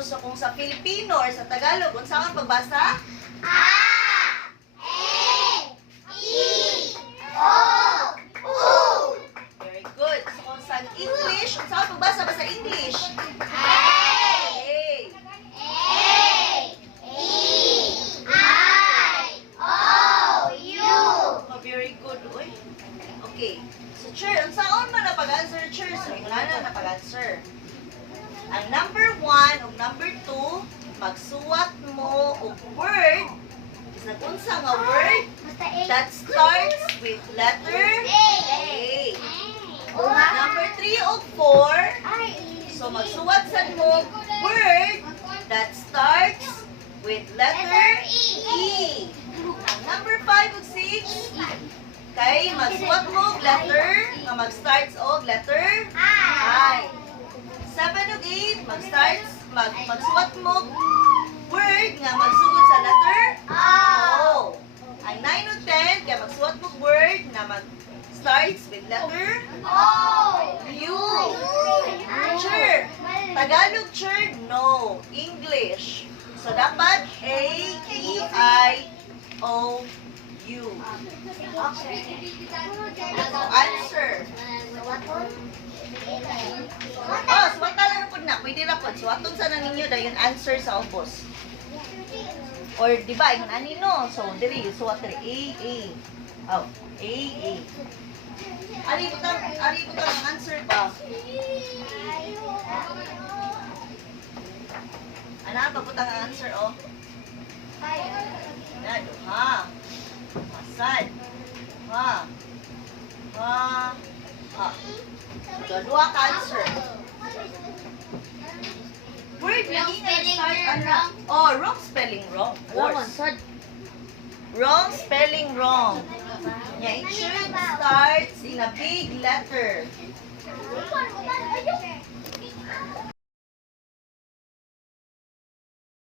Ubos. So kung sa Filipino or sa Tagalog, unsa ang pagbasa? Very good. So kung sa English, unsa ang pagbasa ba sa English? A. Oh, very good. Uy. Okay. So, Cher, unsaon man na pag-answer, Cher? So, wala na pag-answer. Ang number 1 ug number 2, magsuwat mo og word. Isang unsa nga word that starts with letter A. Number 3 ug 4, so magsuwat sad mo word that starts with letter E. Ang number 5 ug 6, kay magsuwat mo og letter nga mag-starts og letter I. 7 ug 8, magsuwat mo word nga magsugod sa letter O. Ang 9 ug 10, kay magsuwat mo word nga starts with letter U. Sure. Tagalog, sure? No. English. So, dapat A, E, I, O, U. Answer. Oh, suwata lang po na. Pwede lang po. Suwaton sa nang ninyo dahil yung answer sa ubos. Or, di ba, yung anino. So, dili, suwat dili. A. Oh, A. Ari po ang answer pa. Ano pa po ang answer, oh? Nado, ha? Masad. Ha? Dua ka answer. Word lagi nga start ano? Oh, wrong spelling, wrong. Of course. Wrong spelling, wrong. Yeah, it should start in a big letter.